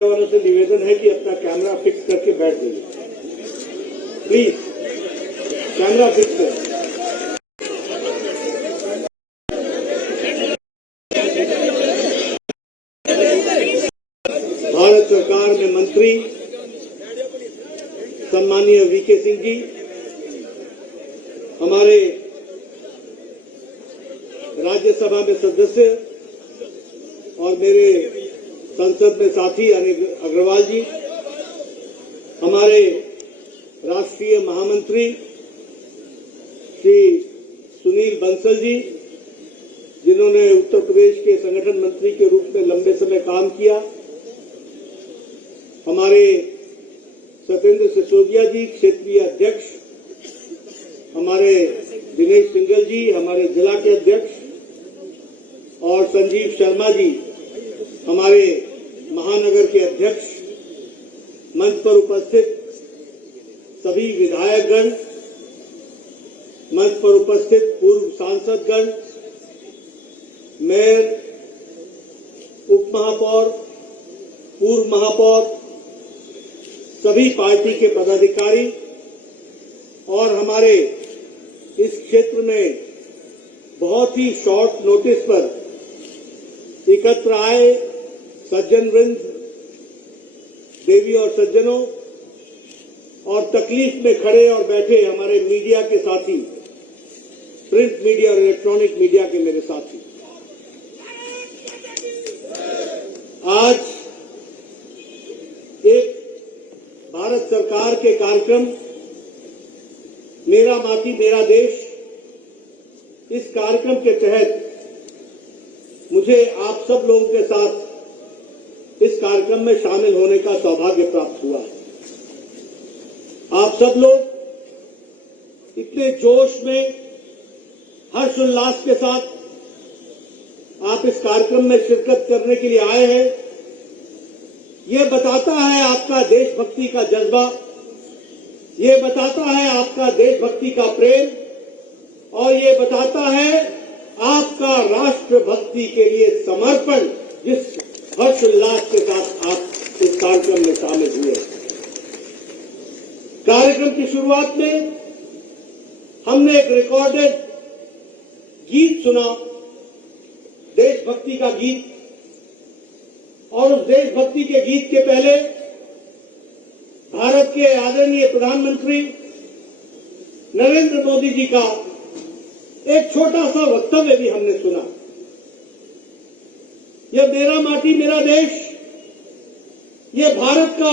वालों से निवेदन है कि अपना कैमरा फिक्स करके बैठ जाइए, प्लीज। कैमरा फिक्स करें। भारत सरकार में मंत्री सम्माननीय वीके सिंह जी, हमारे राज्यसभा में सदस्य और मेरे संसद में साथी अनिल अग्रवाल जी, हमारे राष्ट्रीय महामंत्री श्री सुनील बंसल जी, जिन्होंने उत्तर प्रदेश के संगठन मंत्री के रूप में लंबे समय काम किया, हमारे सत्येंद्र सिसोदिया जी क्षेत्रीय अध्यक्ष, हमारे दिनेश सिंघल जी हमारे जिला के अध्यक्ष, और संजीव शर्मा जी हमारे महानगर के अध्यक्ष, मंच पर उपस्थित सभी विधायकगण, मंच पर उपस्थित पूर्व सांसदगण, मेयर, उप महापौर, पूर्व महापौर, सभी पार्टी के पदाधिकारी और हमारे इस क्षेत्र में बहुत ही शॉर्ट नोटिस पर एकत्र आए सज्जन वृंद, देवी और सज्जनों, और तकलीफ में खड़े और बैठे हमारे मीडिया के साथी, प्रिंट मीडिया और इलेक्ट्रॉनिक मीडिया के मेरे साथी, आज एक भारत सरकार के कार्यक्रम मेरा माटी मेरा देश, इस कार्यक्रम के तहत मुझे आप सब लोगों के साथ इस कार्यक्रम में शामिल होने का सौभाग्य प्राप्त हुआ है। आप सब लोग इतने जोश में, हर्षोल्लास के साथ आप इस कार्यक्रम में शिरकत करने के लिए आए हैं। यह बताता है आपका देशभक्ति का जज्बा, ये बताता है आपका देशभक्ति का प्रेम, और ये बताता है आपका राष्ट्रभक्ति के लिए समर्पण, जिस हर्षोल्लास के साथ आप इस कार्यक्रम में शामिल हुए। कार्यक्रम की शुरुआत में हमने एक रिकॉर्डेड गीत सुना, देशभक्ति का गीत, और उस देशभक्ति के गीत के पहले भारत के आदरणीय प्रधानमंत्री नरेंद्र मोदी जी का एक छोटा सा वक्तव्य भी हमने सुना। यह मेरा माटी मेरा देश, ये भारत का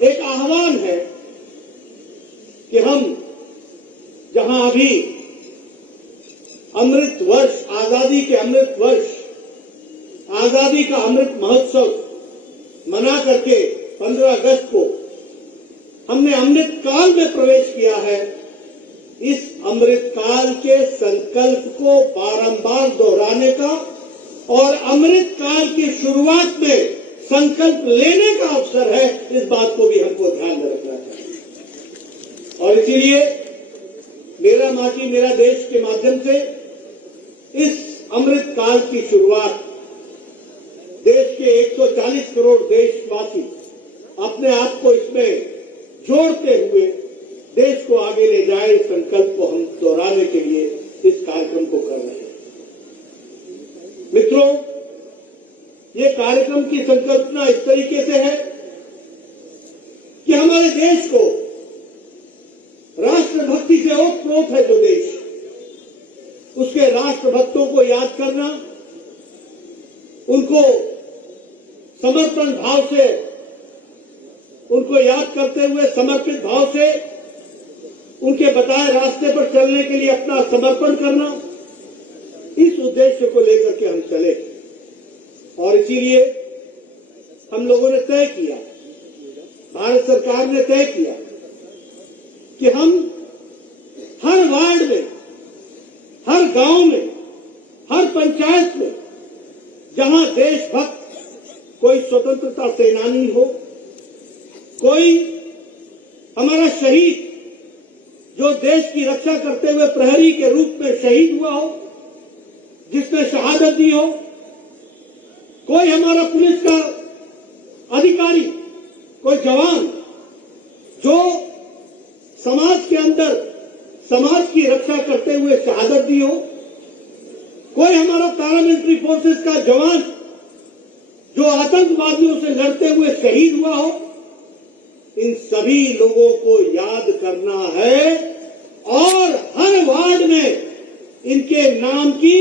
एक आह्वान है कि हम जहां अभी अमृत वर्ष, आजादी के अमृत वर्ष, आजादी का अमृत महोत्सव मना करके 15 अगस्त को हमने अमृत काल में प्रवेश किया है, इस अमृत काल के संकल्प को बारंबार दोहराने का और अमृत काल की शुरुआत में संकल्प लेने का अवसर है, इस बात को भी हमको ध्यान में रखना चाहिए। और इसीलिए मेरा माटी मेरा देश के माध्यम से इस अमृत काल की शुरुआत देश के 140 करोड़ देशवासी अपने आप को इसमें जोड़ते हुए देश को आगे ले जाए, इस संकल्प को हम दोहराने के लिए इस कार्यक्रम को कर रहे हैं। मित्रों, ये कार्यक्रम की संकल्पना इस तरीके से है कि हमारे देश को राष्ट्रभक्ति से ओतप्रोत है जो देश, उसके राष्ट्रभक्तों को याद करना, उनको समर्पण भाव से, उनको याद करते हुए समर्पित भाव से उनके बताए रास्ते पर चलने के लिए अपना समर्पण करना, इस उद्देश्य को लेकर के हम चले। और इसीलिए हम लोगों ने तय किया, भारत सरकार ने तय किया कि हम हर वार्ड में, हर गांव में, हर पंचायत में जहां देशभक्त, कोई स्वतंत्रता सेनानी हो, कोई हमारा शहीद जो देश की रक्षा करते हुए प्रहरी के रूप में शहीद हुआ हो, जिसने शहादत दी हो, कोई हमारा पुलिस का अधिकारी, कोई जवान जो समाज के अंदर समाज की रक्षा करते हुए शहादत दी हो, कोई हमारा पैरामिलिट्री फोर्सेस का जवान जो आतंकवादियों से लड़ते हुए शहीद हुआ हो, इन सभी लोगों को याद करना है और हर वार्ड में इनके नाम की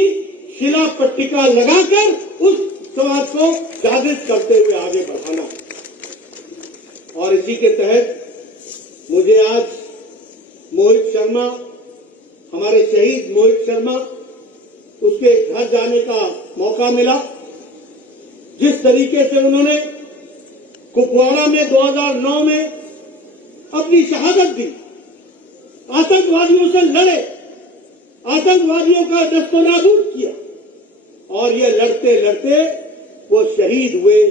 शिला पट्टिका लगाकर उस समाज को जागृत करते हुए आगे बढ़ाना है। और इसी के तहत मुझे आज मोहित शर्मा, हमारे शहीद मोहित शर्मा, उसके घर जाने का मौका मिला। जिस तरीके से उन्होंने कुपवाड़ा में 2009 में अपनी शहादत दी, आतंकवादियों से लड़े, आतंकवादियों का दस्तनाबूद किया और ये लड़ते लड़ते वो शहीद हुए,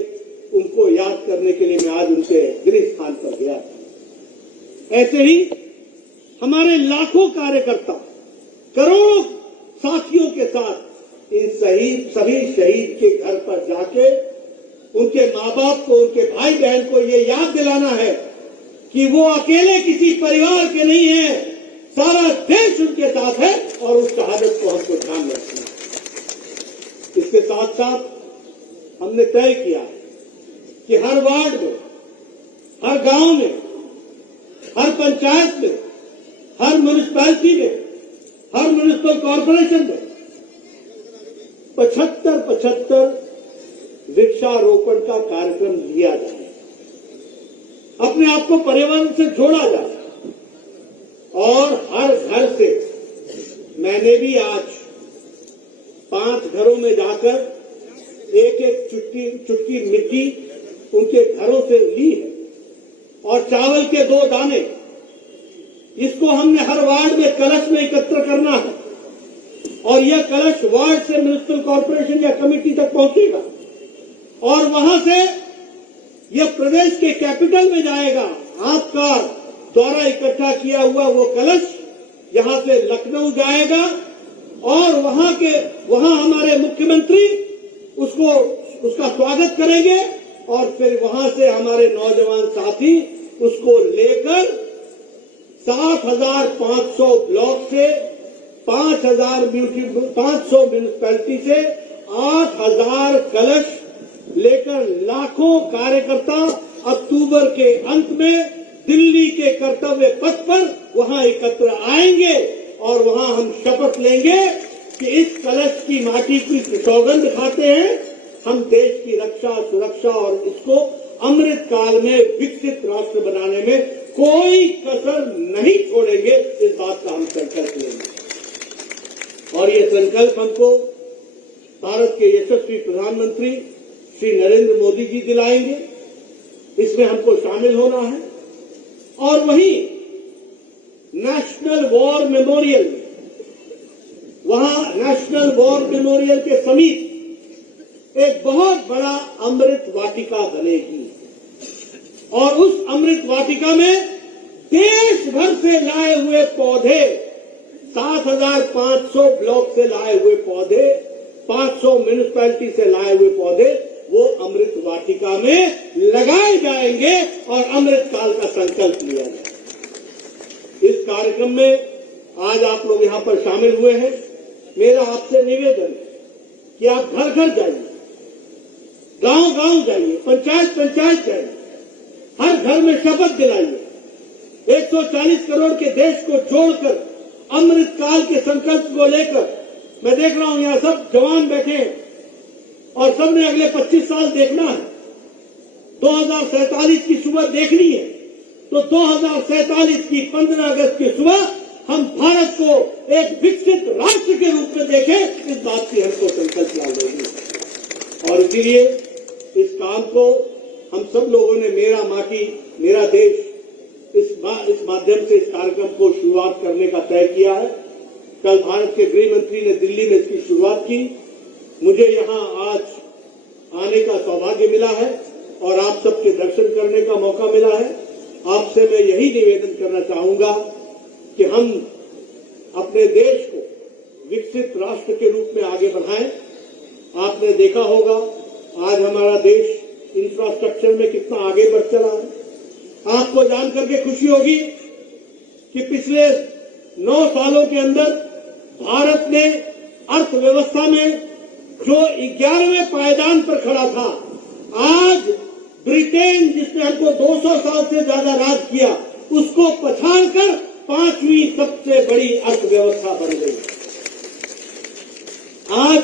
उनको याद करने के लिए मैं आज उनके गृह स्थान पर गया। ऐसे ही हमारे लाखों कार्यकर्ता, करोड़ों साथियों के साथ इन सभी शहीद के घर पर जाके उनके माँ बाप को, उनके भाई बहन को ये याद दिलाना है कि वो अकेले किसी परिवार के नहीं है, सारा देश उनके साथ है और उस शहादत को हमको ध्यान रखना है। इसके साथ साथ हमने तय किया है कि हर वार्ड में, हर गांव में, हर पंचायत में, हर म्युनिसिपैलिटी में, हर म्युनिसिपल कॉर्पोरेशन में 75 वृक्षारोपण का कार्यक्रम लिया जाए, अपने आप को पर्यावरण से जोड़ा जाए। और हर घर से मैंने भी आज 5 घरों में जाकर एक चुटकी मिट्टी उनके घरों से ली है और चावल के 2 दाने, इसको हमने हर वार्ड में कलश में एकत्र करना है और यह कलश वार्ड से म्युनिसिपल कॉर्पोरेशन या कमेटी तक पहुंचेगा और वहां से यह प्रदेश के कैपिटल में जाएगा। आपका द्वारा इकट्ठा किया हुआ वो कलश यहां से लखनऊ जाएगा और वहां हमारे मुख्यमंत्री उसका स्वागत करेंगे और फिर वहां से हमारे नौजवान साथी उसको लेकर 60,500 ब्लॉक से 500 म्युनिसिपैलिटी से 8,000 कलश लेकर लाखों कार्यकर्ता अक्टूबर के अंत में दिल्ली के कर्तव्य पथ पर वहां एकत्र आएंगे और वहां हम शपथ लेंगे कि इस कलश की माटी की सौगंध खाते हैं, हम देश की रक्षा, सुरक्षा और इसको अमृत काल में विकसित राष्ट्र बनाने में कोई कसर नहीं छोड़ेंगे। इस बात का हम संकल्प लेंगे और ये संकल्प हमको भारत के यशस्वी प्रधानमंत्री श्री नरेंद्र मोदी जी दिलाएंगे। इसमें हमको शामिल होना है और वहीं नेशनल वॉर मेमोरियल, वहां नेशनल वॉर मेमोरियल के समीप एक बहुत बड़ा अमृत वाटिका बनेगी और उस अमृत वाटिका में देश भर से लाए हुए पौधे, 7,500 ब्लॉक से लाए हुए पौधे, 500 म्युनिसिपैलिटी से लाए हुए पौधे वो अमृत वाटिका में लगाए जाएंगे और अमृत काल का संकल्प लिया जाएगा। इस कार्यक्रम में आज आप लोग यहां पर शामिल हुए हैं। मेरा आपसे निवेदन है कि आप घर घर जाइए, गांव जाइए, पंचायत जाइए, हर घर में शपथ दिलाइए। 140 करोड़ के देश को जोड़कर अमृत काल के संकल्प को लेकर, मैं देख रहा हूं यहां सब जवान बैठे हैं और सबने अगले 25 साल देखना है, 2047 की सुबह देखनी है, तो 2047 की 15 अगस्त की सुबह हम भारत को एक विकसित राष्ट्र के रूप में देखें, इस बात की हमको संकल्प ला लेंगे। और इसीलिए इस काम को हम सब लोगों ने मेरा माटी मेरा देश इस माध्यम से इस कार्यक्रम को शुरुआत करने का तय किया है। कल भारत के गृह मंत्री ने दिल्ली में इसकी शुरुआत की। मुझे यहां आज आने का सौभाग्य मिला है और आप सबके दर्शन करने का मौका मिला है। आपसे मैं यही निवेदन करना चाहूंगा कि हम अपने देश को विकसित राष्ट्र के रूप में आगे बढ़ाएं। आपने देखा होगा आज हमारा देश इंफ्रास्ट्रक्चर में कितना आगे बढ़ चला है। आपको जान करके खुशी होगी कि पिछले 9 सालों के अंदर भारत ने अर्थव्यवस्था में जो 11वें पायदान पर खड़ा था, आज ब्रिटेन जिसने हमको 200 साल से ज्यादा राज किया, उसको पछाड़कर 5वीं सबसे बड़ी अर्थव्यवस्था बन गई। आज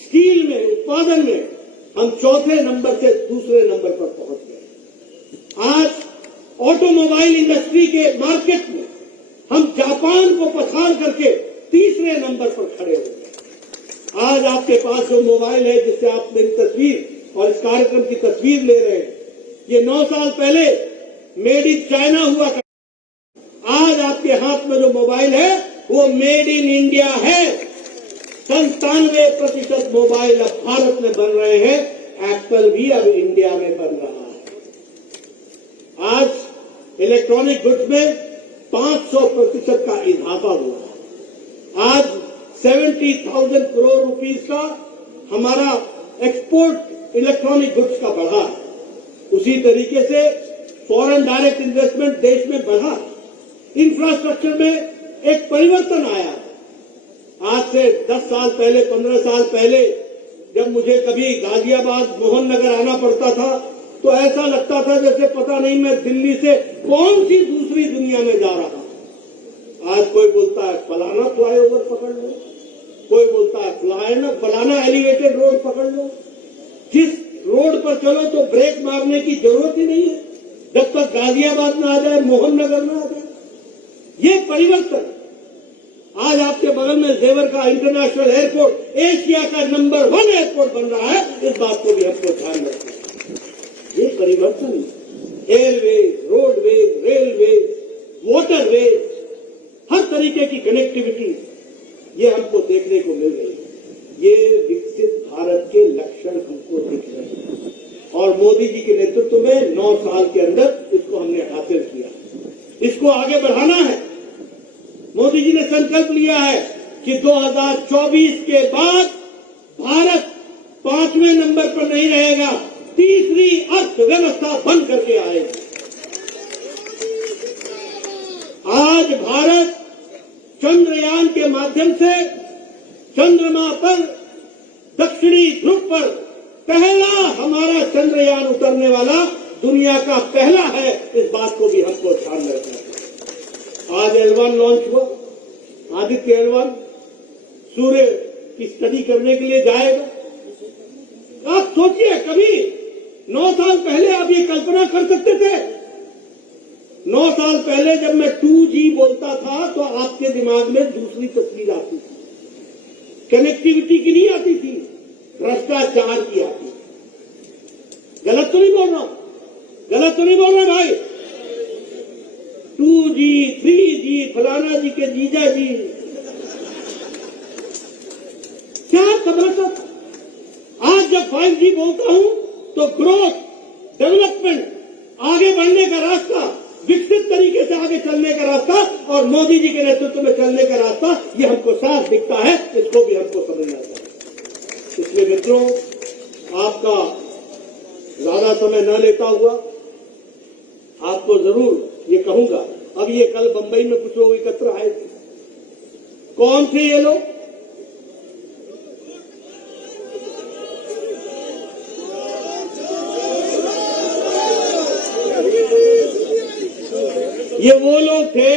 स्टील में, उत्पादन में हम 4थे नंबर से 2रे नंबर पर पहुंच गए। आज ऑटोमोबाइल इंडस्ट्री के मार्केट में हम जापान को पछाड़ करके 3रे नंबर पर खड़े हो गए। आज आपके पास जो मोबाइल है जिससे आप मेरी तस्वीर और इस कार्यक्रम की तस्वीर ले रहे हैं, ये 9 साल पहले मेड इन चाइना हुआ करता। आज आपके हाथ में जो मोबाइल है वो मेड इन इंडिया है। 97% मोबाइल अब भारत में बन रहे हैं। एप्पल भी अब इंडिया में बन रहा है। आज इलेक्ट्रॉनिक गुड्स में 500% का इजाफा हुआ है। आज 70,000 करोड़ रुपीस का हमारा एक्सपोर्ट इलेक्ट्रॉनिक गुड्स का बढ़ा है। उसी तरीके से फॉरेन डायरेक्ट इन्वेस्टमेंट देश में बढ़ा। इंफ्रास्ट्रक्चर में एक परिवर्तन आया। आज से 10 साल पहले, 15 साल पहले जब मुझे कभी गाजियाबाद, मोहन नगर आना पड़ता था तो ऐसा लगता था जैसे पता नहीं मैं दिल्ली से कौन सी दूसरी दुनिया में जा रहा हूं। आज कोई बोलता है फलाना फ्लाईओवर पकड़ लो, कोई बोलता है फलाना एलिवेटेड रोड पकड़ लो। जिस रोड पर चलो तो ब्रेक मारने की जरूरत ही नहीं है जब तक गाजियाबाद में आ जाए, मोहन नगर में आ जाए। ये परिवर्तन। आज आपके बगल में जेवर का इंटरनेशनल एयरपोर्ट एशिया का नंबर 1 एयरपोर्ट बन रहा है। इस बात को भी हमको ध्यान रखना है। ये परिवर्तन एयरवेज, रोडवेज, रेलवेज, वाटरवेज, हर तरीके की कनेक्टिविटी ये हमको देखने को मिल रही है। ये विकसित भारत के लक्षण हमको दिख रहे हैं और मोदी जी के नेतृत्व में 9 साल के अंदर इसको हमने हासिल किया। इसको आगे बढ़ाना है। मोदी जी ने संकल्प लिया है कि 2024 के बाद भारत 5वें नंबर पर नहीं रहेगा, 3री अर्थव्यवस्था बन करके आएगी। आज भारत चंद्रयान के माध्यम से चंद्रमा पर, दक्षिणी ध्रुव पर पहला हमारा चंद्रयान उतरने वाला दुनिया का पहला है। इस बात को भी हमको ध्यान रखना है। आज L1 लॉन्च हुआ। आदित्य L1 सूर्य की स्टडी करने के लिए जाएगा। आप सोचिए, कभी 9 साल पहले आप ये कल्पना कर सकते थे? 9 साल पहले जब मैं 2G बोलता था तो आपके दिमाग में दूसरी तस्वीर आती थी। कनेक्टिविटी की नहीं आती थी, भ्रष्टाचार की आती थी। गलत तो नहीं बोल रहा? गलत तो नहीं बोल रहा भाई? 2G, 3G, फलाना जी के जीजा जी, क्या तमाशा। आज जब 5G बोलता हूं तो ग्रोथ, डेवलपमेंट, आगे बढ़ने का रास्ता, विकसित तरीके से आगे चलने का रास्ता और मोदी जी के नेतृत्व में चलने का रास्ता ये हमको साफ दिखता है। इसको भी हमको समझना चाहिए। इसलिए मित्रों, आपका ज्यादा समय न लेता हुआ आपको जरूर ये कहूंगा। अब ये कल बंबई में कुछ लोग एकत्र आए थे। कौन थे ये लोग? ये वो लोग थे,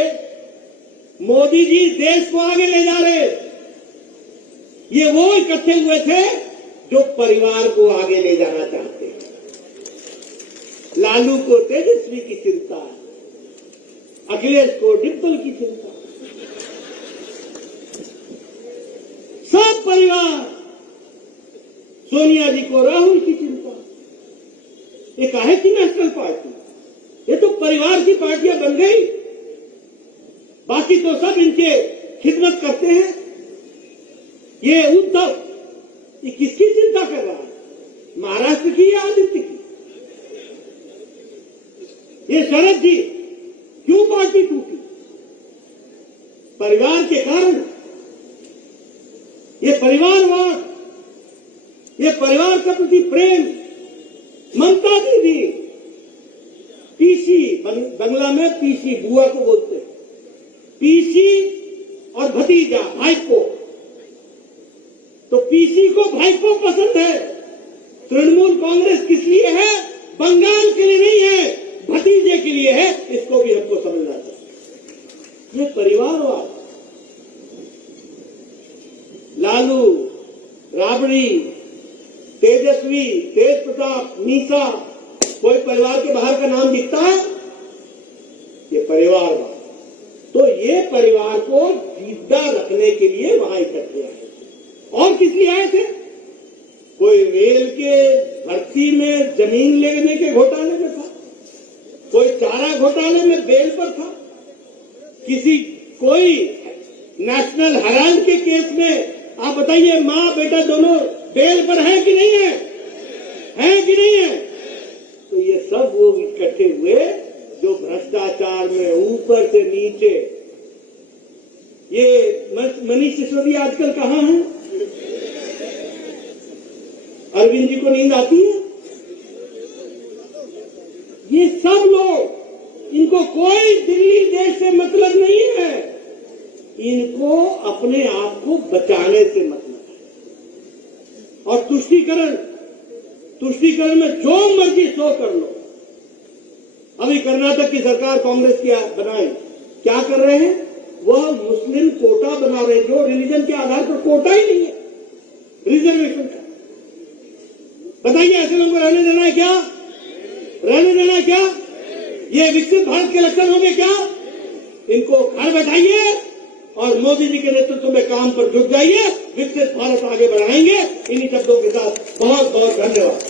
मोदी जी देश को आगे ले जा रहे। ये वो इकट्ठे हुए थे जो परिवार को आगे ले जाना चाहते हैं। लालू को तेजस्वी की चिंता, अखिलेश को डिम्पल की चिंता, सब परिवार, सोनिया जी को राहुल की चिंता। ये काहे की नेशनल पार्टी? ये तो परिवार की पार्टियां बन गई। बाकी तो सब इनके खिदमत करते हैं। ये उद्धव, ये किसकी चिंता कर रहा है? महाराष्ट्र की या आदित्य की? ये शरद जी, क्यों पार्टी टूटी? परिवार के कारण। ये परिवारवाद, ये परिवार के प्रति प्रेम, ममता दीदी पीसी, बंगला में पीसी बुआ को बोलते हैं, पीसी और भतीजा भाईपो, तो पीसी को भाईपो पसंद है। तृणमूल कांग्रेस किस लिए है? बंगाल के लिए नहीं है, भतीजे के लिए है। इसको भी हमको समझना चाहिए। ये परिवारवाद, लालू, राबड़ी, तेजस्वी, तेज प्रताप, मीसा, कोई परिवार के बाहर का नाम दिखता है? ये परिवारवाद। तो ये परिवार को जिंदा रखने के लिए वहां इकट्ठे आए। और किस लिए आए थे? कोई रेल के भर्ती में जमीन लेने के घोटाले में था, कोई चारा घोटाले में बेल पर था, कोई नेशनल हेराल्ड के केस में आप बताइए मां बेटा दोनों बेल पर है कि नहीं है? है कि नहीं है? तो ये सब लोग इकट्ठे हुए जो भ्रष्टाचार में ऊपर से नीचे। ये मनीष सिसोदिया आजकल कहां है? अरविंद जी को नींद आती है? ये सब लोग, इनको कोई दिल्ली देश से मतलब नहीं है, इनको अपने आप को बचाने से मतलब है। और तुष्टीकरण में जो मर्जी सो कर लो। अभी कर्नाटक की सरकार कांग्रेस की बनाई, क्या कर रहे हैं? वह मुस्लिम कोटा बना रहे, जो रिलीजन के आधार पर कोटा ही नहीं है, रिजर्वेशन का। बताइए ऐसे लोगों को रहने देना है क्या? रहने देना है क्या? ये विकसित भारत के लक्षण होंगे क्या? इनको घर बैठाइए और मोदी जी के नेतृत्व में काम पर जुट जाइए। विकसित भारत आगे बढ़ाएंगे। इन्हीं शब्दों के साथ बहुत बहुत धन्यवाद।